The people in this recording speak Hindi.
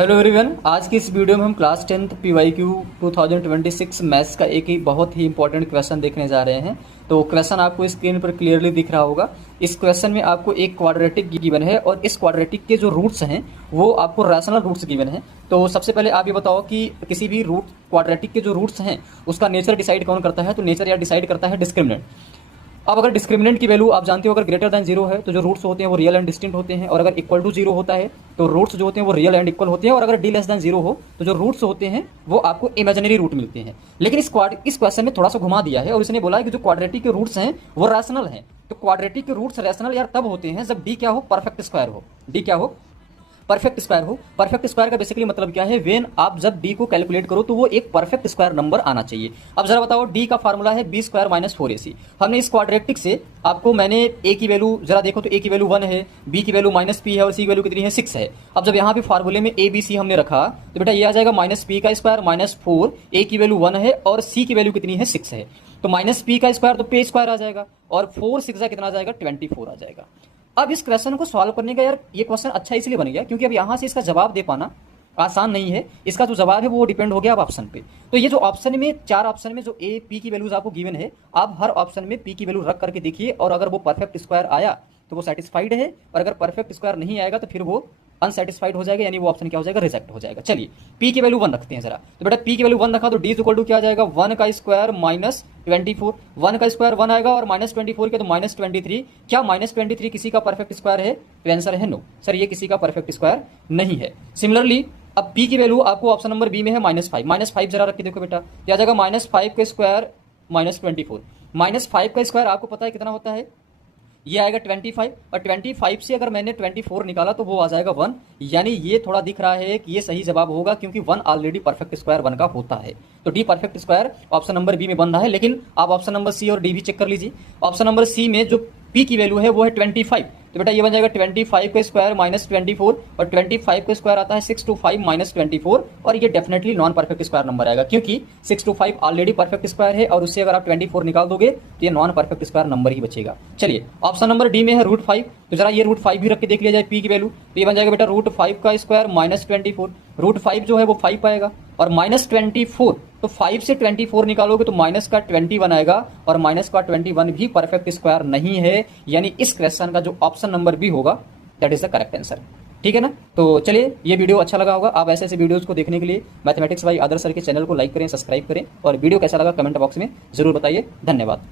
हेलो एवरीवन, आज की इस वीडियो में हम क्लास 10th PYQ 2026 मैथ्स का एक ही बहुत ही इंपॉर्टेंट क्वेश्चन देखने जा रहे हैं। तो क्वेश्चन आपको स्क्रीन पर क्लियरली दिख रहा होगा। इस क्वेश्चन में आपको एक क्वाड्रेटिक गिवन है और इस क्वाड्रेटिक के जो रूट्स हैं वो आपको रैशनल रूट्स गिवन है। तो सबसे पहले आप ये बताओ कि किसी भी रूट क्वाड्रेटिक के जो रूट्स हैं उसका नेचर डिसाइड कौन करता है? तो नेचर या डिसाइड करता है डिस्क्रिमिनेंट। अब अगर डिस्क्रिमिनेंट की वैल्यू आप जानते हो अगर ग्रेटर देन 0 है तो जो रूट्स होते हैं वो रियल एंड डिस्टिंक्ट होते हैं, और अगर इक्वल टू 0 होता है तो रूट्स जो होते हैं वो रियल एंड इक्वल होते हैं, और अगर डी लेस देन 0 हो तो जो रूट्स होते हैं वो आपको इमेजिनरी रूट मिलते हैं। लेकिन इस क्वेश्चन में थोड़ा सा घुमा दिया है और इसने बोला है कि जो क्वाड्रेटिक के रूट्स हैं वो रैशनल हैं। तो क्वाड्रेटिक के रूट्स रैशनल यार तब होते हैं जब डी क्या हो? परफेक्ट स्क्वायर हो। डी क्या हो? परफेक्ट स्क्वायर हो। परफेक्ट स्क्वायर का बेसिकली मतलब क्या है? वेन आप जब डी को कैलकुलेट करो तो वो एक परफेक्ट स्क्वायर नंबर आना चाहिए। अब जरा बताओ, डी का फार्मूला है बी स्क्वायर माइनस 4ac। हमने इस क्वाड्रेटिक से आपको मैंने ए की वैल्यू जरा देखो तो ए की वैल्यू 1 है, बी की वैल्यू माइनस पी है और सी की वैल्यू कितनी है? 6 है। अब जब यहाँ पे फार्मूले में ए बी सी हमने रखा तो बेटा ये आ जाएगा माइनस पी का स्क्वायर माइनस 4, ए की वैल्यू 1 है और सी की वैल्यू कितनी है? 6 है। तो माइनस पी का स्क्वायर तो पे स्क्वायर आ जाएगा और 4 6 कितना आ जाएगा? 24 आ जाएगा। अब इस क्वेश्चन को सॉल्व करने का यार ये क्वेश्चन अच्छा इसलिए बन गया क्योंकि अब यहां से इसका जवाब दे पाना आसान नहीं है। इसका जो जवाब है वो डिपेंड हो गया अब ऑप्शन पे। तो ये जो ऑप्शन में 4 ऑप्शन में जो ए पी की वैल्यूज आपको गिवन है, आप हर ऑप्शन में पी की वैल्यू रख करके देखिए और अगर वो परफेक्ट स्क्वायर आया तो वो सेटिस्फाइड है, और अगर परफेक्ट स्क्वायर नहीं आएगा तो फिर वो अनसेटिस्फाइड हो जाएगा, यानी वो ऑप्शन क्या हो जाएगा? रिजेक्ट हो जाएगा। चलिए पी की वैल्यू 1 रखते हैं जरा। तो बेटा पी की वैल्यू 1 रखा तो डी इक्वल टू क्या आ जाएगा? 1 का स्क्वायर माइनस 24। 1 का स्क्वायर 1 आएगा और माइनस 24 के तो माइनस 23। क्या माइनस 23 किसी का परफेक्ट स्क्वायर है? तो आंसर है नो सर, ये किसी का परफेक्ट स्क्वायर नहीं है। सिमिलरली अब पी की वैल्यू आपको ऑप्शन नंबर बी में है -5। -5 जरा रख के देखो बेटा, क्या आ जाएगा? -5 का स्क्वायर माइनस 24। -5 का स्क्वायर आपको पता है कितना होता है? ये आएगा 25, और 25 से अगर मैंने 24 निकाला तो वो आ जाएगा 1। यानी ये थोड़ा दिख रहा है कि ये सही जवाब होगा क्योंकि 1 ऑलरेडी परफेक्ट स्क्वायर 1 का होता है। तो D perfect square option number B में बन रहा है। लेकिन आप ऑप्शन नंबर सी और डी भी चेक कर लीजिए। ऑप्शन नंबर सी में जो पी की वैल्यू है वो है 25। तो बेटा ये बन जाएगा 25 का स्क्वायर माइनस 24, और 25 का स्क्वायर आता है 625 माइनस 24, और ये definitely non perfect square number आएगा क्योंकि 625 ऑलरेडी परफेक्ट स्क्वायर है और उससे अगर आप 24 निकाल दोगे तो ये नॉन परफेक्ट स्क्वायर नंबर ही बचेगा। चलिए ऑप्शन नंबर डी में है √5। तो जरा ये √5 भी रख के देख लिया जाए पी की वैल्यू। तो ये बन जाएगा बेटा √5 का स्क्वायर माइनस 24। √5 जो है वो 5 आएगा और माइनस 24, तो 5 से 24 निकालोगे तो माइनस का 21 आएगा, और माइनस का 21 भी परफेक्ट स्क्वायर नहीं है। यानी इस क्वेश्चन का जो ऑप्शन नंबर बी होगा that is the correct answer. ठीक है ना? तो चलिए, ये वीडियो अच्छा लगा होगा। आप ऐसे ऐसे वीडियोस को देखने के लिए मैथमेटिक्स बाय आदर्श सर के चैनल को लाइक करें, सब्सक्राइब करें, और वीडियो कैसा लगा कमेंट बॉक्स में जरूर बताइए। धन्यवाद।